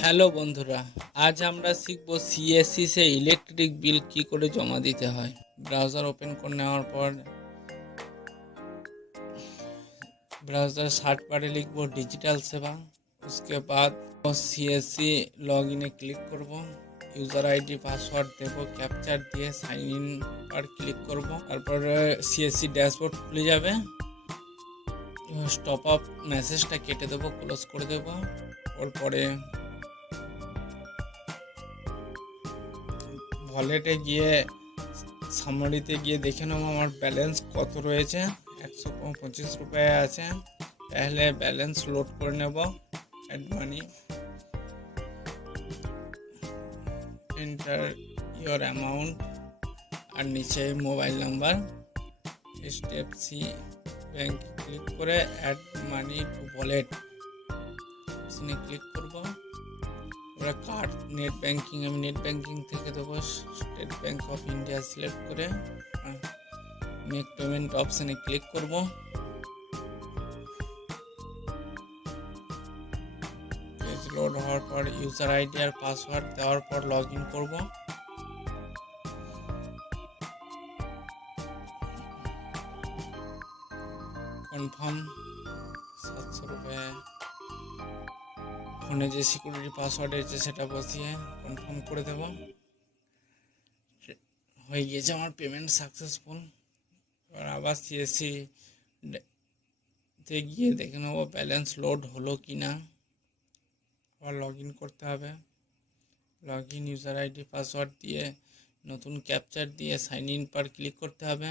Hello বন্ধুরা, আজ আমরা শিখব সিএসসি সে ইলেকট্রিক বিল কি করে জমা দিতে হয়। ব্রাউজার ওপেন করে নেওয়ার পর ব্রাউজার সার্চ বারে লিখব ডিजिटल सेवा। उसके बाद সিএসসি লগ ইনে ক্লিক করব, ইউজার আইডি পাসওয়ার্ড দেব, ক্যাপচার দিয়ে সাইন ইন আর ক্লিক করব। তারপর সিএসসি ড্যাশবোর্ড খুলে যাবে। স্টপ আপ মেসেজটা কেটে দেবো, ক্লোজ করে দেবো। তারপরে ওয়ালেটে গিয়ে সামারিতে গিয়ে দেখে নেবো আমার ব্যালেন্স কত রয়েছে। 125 रुपये আছে। पहले ব্যালেন্স লোড করে নেব। Add money, enter your amount আর নিচে মোবাইল নাম্বার। স্টেপ সি ব্যাংক ক্লিক করে অ্যাড মানি টু ওয়ালেট অপশনে ক্লিক করব। এবার কার্ড নেট ব্যাংকিং, আমি নেট ব্যাংকিং থেকে দেবো State Bank of India select করে মেক পেমেন্ট অপশানে ক্লিক করব। পেজ লোড হওয়ার পর ইউজার আইডি আর পাসওয়ার্ড দেওয়ার পর লগ ইন করবো। কনফার্ম 700 रुपये। ফোনে যে সিকিউরিটি পাসওয়ার্ড আছে সেটা বসিয়ে কনফার্ম করে দেব। হয়ে গিয়েছে আমার পেমেন্ট সাকসেসফুল। এবার আবার সিএসসি তে গিয়ে দেখে নেবো ব্যালেন্স লোড হলো কি না। আবার লগ ইন করতে হবে। Log in user ID password দিয়ে নতুন ক্যাপচার দিয়ে সাইন ইন পার ক্লিক করতে হবে।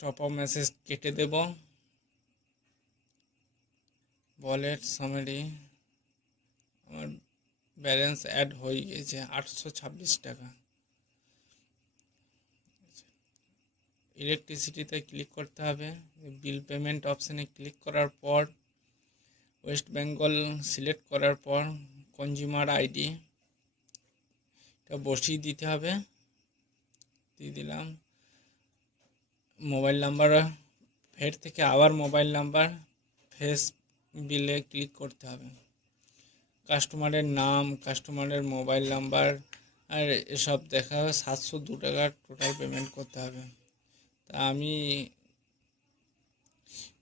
টপ আপ মেসেজ কেটে দেব। ওয়ালেট সামারি, আমার ব্যালেন্স অ্যাড হয়ে গেছে 826 টাকা। ইলেকট্রিসিটিতে ক্লিক করতে হবে। বিল পেমেন্ট অপশানে ক্লিক করার পর ওয়েস্ট বেঙ্গল সিলেক্ট করার পর কনজিউমার আইডি এটা বসিয়ে দিতে হবে। দিয়ে দিলাম। মোবাইল নাম্বার, ফের থেকে আবার মোবাইল নাম্বার, ফেস বিলে ক্লিক করতে হবে। কাস্টমারের নাম, কাস্টমারের মোবাইল নাম্বার আর এসব দেখা হবে। 702 টাকা টোটাল পেমেন্ট করতে হবে। তা আমি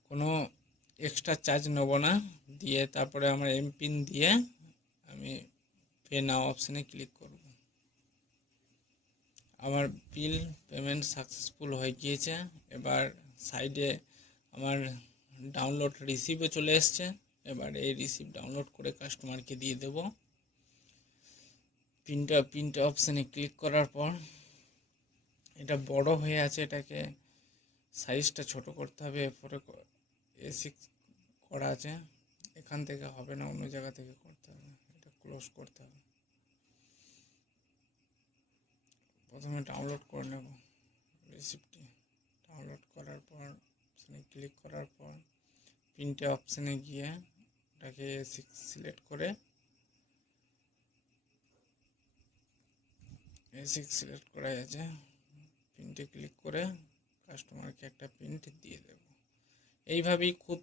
কোনো এক্সট্রা চার্জ নেব না। দিয়ে তারপরে আমার এমপিন দিয়ে আমি পে নাও অপশানে ক্লিক করব। আমার বিল পেমেন্ট সাকসেসফুল হয়ে গিয়েছে। এবার সাইডে আমার ডাউনলোড রিসিভে চলে এসছে। এবার এই রিসিভ ডাউনলোড করে কাস্টমারকে দিয়ে দেব। প্রিন্ট অপশানে ক্লিক করার পর এটা বড় হয়ে আছে, এটাকে সাইজটা ছোট করতে হবে। এরপরে A6 করা আছে, এখান থেকে হবে না, অন্য জায়গা থেকে করতে হবে। এটা ক্লোজ করতে হবে। প্রথমে ডাউনলোড করে নেব রিসিপ্টটি। ডাউনলোড করার পর অপশানে ক্লিক করার পর প্রিন্টে অপশানে গিয়ে এটাকে A6 সিলেক্ট করে A6 সিলেক্ট করা আছে। প্রিন্টে ক্লিক করে কাস্টমারকে একটা প্রিন্ট দিয়ে দেব। এইভাবেই খুব